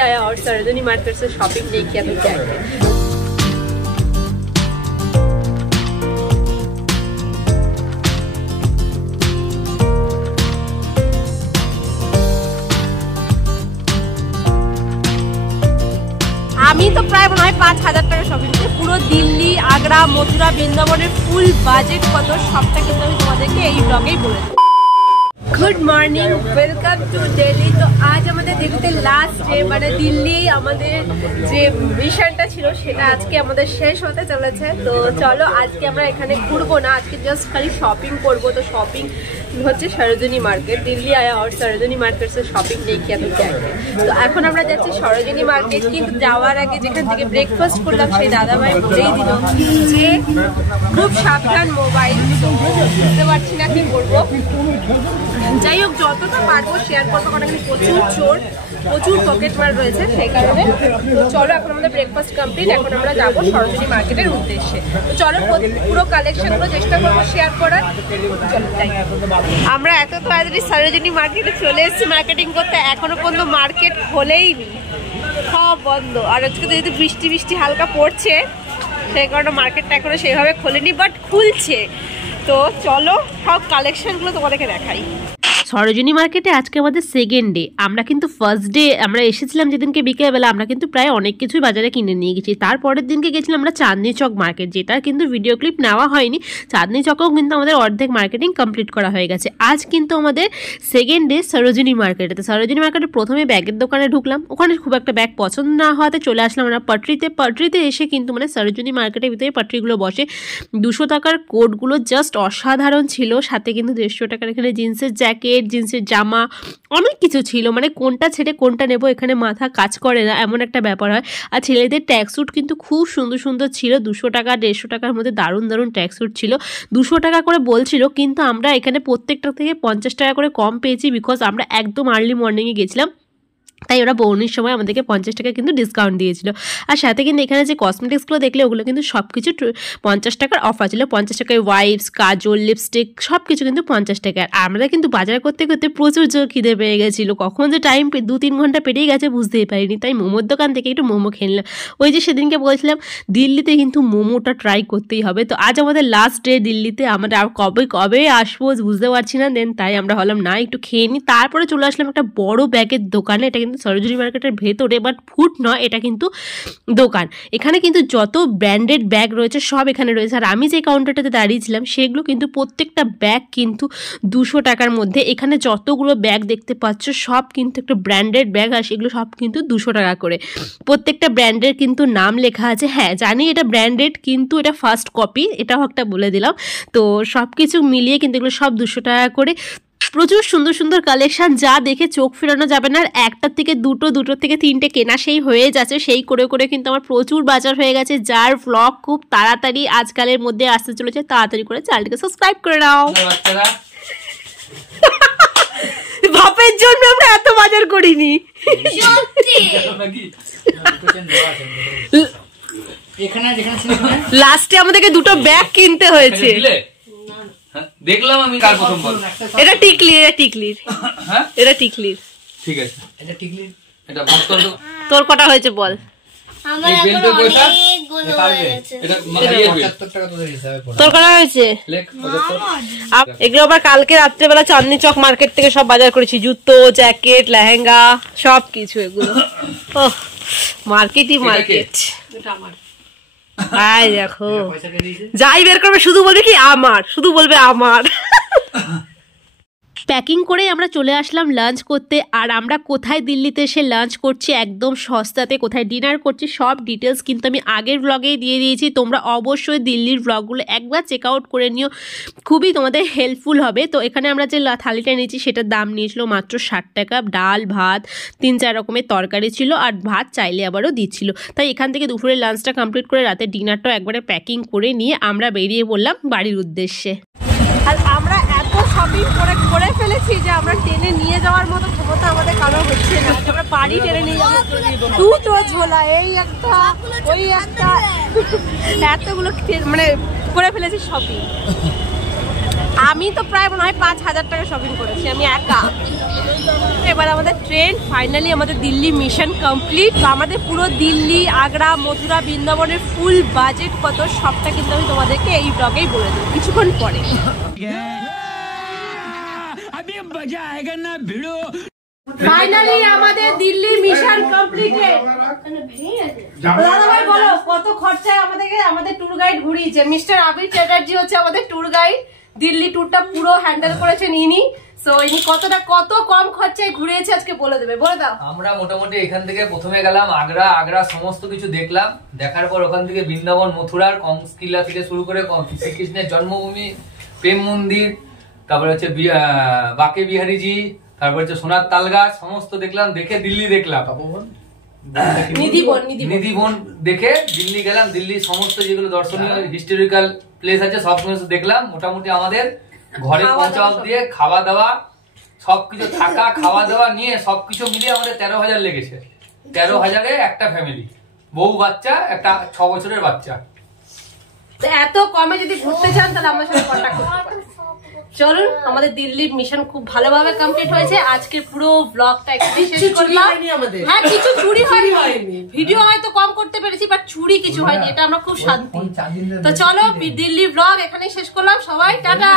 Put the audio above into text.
आया और सरोजिनी मार्केट से शॉपिंग नहीं किया तो क्या किया। আমি তো প্রায় মনে হয় 5000 টাকা শপিং করি। পুরো দিল্লি, আগ্রা, মথুরা, বৃন্দাবনের ফুল বাজেট কত সবটা কিন্তু আমি তোমাদেরকে এই ব্লগেই বলে দেব। Good morning, welcome to Delhi. তো আজ আমাদের দিল্লিতে লাস্ট ডে, মানে দিল্লি আমাদের যে মিশনটা ছিল সেটা আজকে আমাদের শেষ হতে চলেছে। তো চলো আজকে আমরা এখানে ঘুরবো না, আজকে জাস্ট খালি শপিং করবো। তো শপিং হচ্ছে সরোজিনী মার্কেট। দিল্লি আয়া আর সরোজিনী মার্কেট से शॉपिंग नहीं किया तो क्या किया। তো এখন আমরা যাচ্ছি সরোজিনী মার্কেট, কিন্তু যাওয়ার আগে যেখান থেকে ব্রেকফাস্ট করলাম সেই দাদাভাই বলেই দিল যে খুব সাবধান মোবাইল। বুঝতে পারছি না কি করবো, যাই হোক যতটা পারবো শেয়ার করবো, কারণ এখানে প্রচুর চোর, প্রচুর পকেট মার রয়েছে সেই কারণে। তো চলো এখন আমাদের ব্রেকফাস্ট কমপ্লিট, এখন আমরা যাবো সরোজিনী মার্কেটের উদ্দেশ্যে। তো চলো পুরো কালেকশনগুলো চেষ্টা করবো শেয়ার করার। চলো যাই। আমরা এত তাড়াতাড়ি সরোজিনী মার্কেটে চলে এসেছি মার্কেটিং করতে, এখনো পর্যন্ত মার্কেট খোলেইনি, সব বন্ধ। আর আজকে তো যেহেতু বৃষ্টি বৃষ্টি হালকা পড়ছে সেই কারণে মার্কেটটা এখনো সেইভাবে খোলেনি, বাট খুলছে। তো চলো সব কালেকশনগুলো তোমাদেরকে দেখাই। সরোজিনী মার্কেটে আজকে আমাদের সেকেন্ড ডে। আমরা কিন্তু ফার্স্ট ডে আমরা এসেছিলাম যেদিনকে বিকেলবেলা, আমরা কিন্তু প্রায় অনেক কিছুই বাজারে কিনে নিয়ে গেছি। তারপরের দিনকে গেছিলাম আমরা চাঁদনি চক মার্কেট, যেটা কিন্তু ভিডিও ক্লিপ নেওয়া হয়নি। চাঁদনি চকেও কিন্তু আমাদের অর্ধেক মার্কেটিং কমপ্লিট করা হয়ে গেছে। আজ কিন্তু আমাদের সেকেন্ড ডে সরোজিনী মার্কেটে। তো সরোজিনী মার্কেটে প্রথমে ব্যাগের দোকানে ঢুকলাম, ওখানে খুব একটা ব্যাগ পছন্দ না হওয়াতে চলে আসলাম আমরা পাটরিতে এসে কিন্তু মানে সরোজিনী মার্কেটের ভিতরে পাটরিগুলো বসে। 200 টাকার কোটগুলো জাস্ট অসাধারণ ছিল, সাথে কিন্তু 150 টাকার এখানে জিন্সের জ্যাকেট, জিন্সের জামা, অনেক কিছু ছিল। মানে কোনটা ছেড়ে কোনটা নেব এখানে মাথা কাজ করে না, এমন একটা ব্যাপার হয়। আর ছেলেদের ট্যাক্সুট কিন্তু খুব সুন্দর সুন্দর ছিল, 200 টাকা 150 টাকার মধ্যে দারুণ দারুণ ট্যাক্সুট ছিল। 200 টাকা করে বলছিল, কিন্তু আমরা এখানে প্রত্যেকটা থেকে 50 টাকা করে কম পেয়েছি, বিকজ আমরা একদম আর্লি মর্নিংয়ে গেছিলাম, তাই ওরা বৌনির সময় আমাদেরকে 50 টাকা কিন্তু ডিসকাউন্ট দিয়েছিল। আর সাথে কিন্তু এখানে যে কসমেটিক্সগুলো দেখলে ওগুলো কিন্তু সব কিছু 50 টাকার অফার ছিল। 50 টাকায় ওয়াইপস, কাজল, লিপস্টিক সব কিছু কিন্তু 50 টাকা। আর আমরা কিন্তু বাজার করতে করতে প্রচুর জোর খিদে পেয়ে গেছিলো, কখন যে টাইম 2-3 ঘন্টা পেরিয়ে গেছে বুঝতেই পারিনি। তাই মোমোর দোকান থেকে একটু মোমো খেয়ে নিলাম। ওই যে সেদিনকে বলছিলাম দিল্লিতে কিন্তু মোমোটা ট্রাই করতেই হবে। তো আজ আমাদের লাস্ট ডে দিল্লিতে, আমরা আর কবে আসবো বুঝতে পারছি না। দেন তাই আমরা হলাম না একটু খেয়ে নিই, তারপরে চলে আসলাম একটা বড় ব্যাগের দোকানে। এটা সরোজিনী মার্কেটের ভেতরে, বাট ফুড নয়, এটা কিন্তু দোকান। এখানে কিন্তু যত ব্র্যান্ডেড ব্যাগ রয়েছে সব এখানে রয়েছে। আর আমি যে কাউন্টারটাতে দাঁড়িয়েছিলাম সেগুলো কিন্তু প্রত্যেকটা ব্যাগ কিন্তু 200 টাকার মধ্যে। এখানে যতগুলো ব্যাগ দেখতে পাচ্ছ সব কিন্তু একটা ব্র্যান্ডেড ব্যাগ, আর সেগুলো সব কিন্তু 200 টাকা করে। প্রত্যেকটা ব্র্যান্ডের কিন্তু নাম লেখা আছে। হ্যাঁ জানি এটা ব্র্যান্ডেড, কিন্তু এটা ফার্স্ট কপি, এটাও একটা বলে দিলাম। তো সব কিছু মিলিয়ে কিন্তু এগুলো সব 200 টাকা করে। প্রচুর সুন্দর সুন্দর কালেকশন, যা দেখে চোখ ফেরানো যাবে না। আর একটার থেকে দুটোর থেকে 3টে কেনা সেই হয়ে যাচ্ছে। সেই করে করে কিন্তু আমার প্রচুর বাজার হয়ে গেছে, যার ব্লগ খুব তাড়াতাড়ি আজকালের মধ্যে আসতে চলেছে। তাড়াতাড়ি করে চ্যানেলটিকে সাবস্ক্রাইব করে নাও। বাপের জন্য আমরা এত বাজার করিনি। লাস্টে আমাদেরকে 2টো ব্যাগ কিনতে হয়েছে। দেখলাম আমি কার প্রথম বল, এটা টিকলির হ্যাঁ এটা টিকলির, ঠিক আছে এটা টিকলির, এটা ভাগ কর। তোর কটা হয়েছে বল? আমার এখন অনেকগুলো হয়ে গেছে। এটা মারিয়ে 75 টাকা তোদের হিসাবে পড়ে। তোর কটা হয়েছে? লেখ এগুলো আবার কালকে রাত্রেবেলা চাঁদনি চক মার্কেট থেকে সব বাজার করেছি, জুতো, জ্যাকেট, লেহেঙ্গা সব কিছু। এগুলো ওহ মার্কেটই মার্কেট। এটা আমার, আয় দেখো যাই বের করবে শুধু বলবে কি আমার, শুধু বলবে আমার। প্যাকিং করে আমরা চলে আসলাম লাঞ্চ করতে। আর আমরা কোথায় দিল্লিতে এসে লাঞ্চ করছি একদম সস্তাতে, কোথায় ডিনার করছি সব ডিটেলস কিন্তু আমি আগের ব্লগেই দিয়ে দিয়েছি। তোমরা অবশ্যই দিল্লির ব্লগগুলো একবার চেক আউট করে নিও, খুবই তোমাদের হেল্পফুল হবে। তো এখানে আমরা যে থালিটা নিয়েছি সেটার দাম নিয়েছিল মাত্র 60 টাকা। ডাল, ভাত, 3-4 রকমের তরকারি ছিল, আর ভাত চাইলে আবারও দিচ্ছিল। তাই এখান থেকে দুপুরের লাঞ্চটা কমপ্লিট করে রাতে ডিনারটাও একবারে প্যাকিং করে নিয়ে আমরা বেরিয়ে পড়লাম বাড়ির উদ্দেশ্যে। আর আমরা এত শপিং করে ফেলেছি যে আমরা টেনে নিয়ে যাওয়ার মতো ক্ষমতা আমাদের কারো হচ্ছে না। আমরা বাড়ি টেনে নিয়ে যাবো, 2টো ঝোলা, এই একটা ওই একটা, এতগুলো মানে করে ফেলেছি শপিং। আমি তো প্রায় মনে হয় 5000 টাকা শপিং করেছি আমি একা। এবার আমাদের ট্রেন ফাইনালি আমাদের দিল্লি মিশন কমপ্লিট। তো আমাদের পুরো দিল্লি, আগ্রা, মথুরা, বৃন্দাবনের ফুল বাজেট কত সবটা কিন্তু আমি তোমাদেরকে এই ব্লগেই বলে দেবো কিছুক্ষণ পরে। ফাইনালি আমাদের দিল্লি মিশন কমপ্লিটেড। দাদাভাই বলো কত খরচায় আমাদের ট্যুর গাইড ঘুরিয়েছে। মিস্টার আবির চ্যাটার্জি হচ্ছে আমাদের ট্যুর গাইড। দিল্লি ট্যুরটা পুরো হ্যান্ডেল করেছেন ইনি। সো ইনি কত কম খরচায় ঘুরিয়েছে আজকে বলে দেবে, বলে দাও। আমরা মোটামুটি এখান থেকে প্রথমে গেলাম আগ্রা সমস্ত কিছু দেখলাম। দেখার পর ওখান থেকে বৃন্দাবন, মথুরার কংসকিলা থেকে শুরু করে শ্রীকৃষ্ণের জন্মভূমি, প্রেম মন্দির, তারপরে হচ্ছে বাকে বিহারীজি, তারপর হচ্ছে সোনার তালগাছ সমস্ত দেখলাম। দেখে দিল্লি দেখলাম, নিধিবন দেখে দিল্লি গেলাম। দিল্লির সমস্ত যেগুলো দর্শনীয় হিস্টোরিক্যাল প্লেস আছে সব সমস্ত দেখলাম। মোটামুটি আমাদের ঘরে পৌঁছা দিয়ে খাওয়া দাওয়া সবকিছু, থাকা খাওয়া দাওয়া নিয়ে সবকিছু মিলিয়ে আমাদের 13,000 লেগেছে। 13,000-এ একটা ফ্যামিলি, বউ বাচ্চা, একটা 6 বছরের বাচ্চা। এত কমে যদি ঘুরতে চান তাহলে আমাদের সাথে কন্টাক্ট করতে পারেন। চলুন, আমাদের দিল্লির মিশন খুব ভালোভাবে কমপ্লিট হয়েছে। আজকে পুরো ব্লগটা এখানেই শেষ করলাম। হ্যাঁ, কিছু চুরি হয়নি, ভিডিও হয়তো কম করতে পেরেছি, বাট চুরি কিছু হয়নি, এটা আমরা খুব শান্তি। তো চলো, দিল্লি ব্লগ এখানেই শেষ করলাম। সবাই টাটা।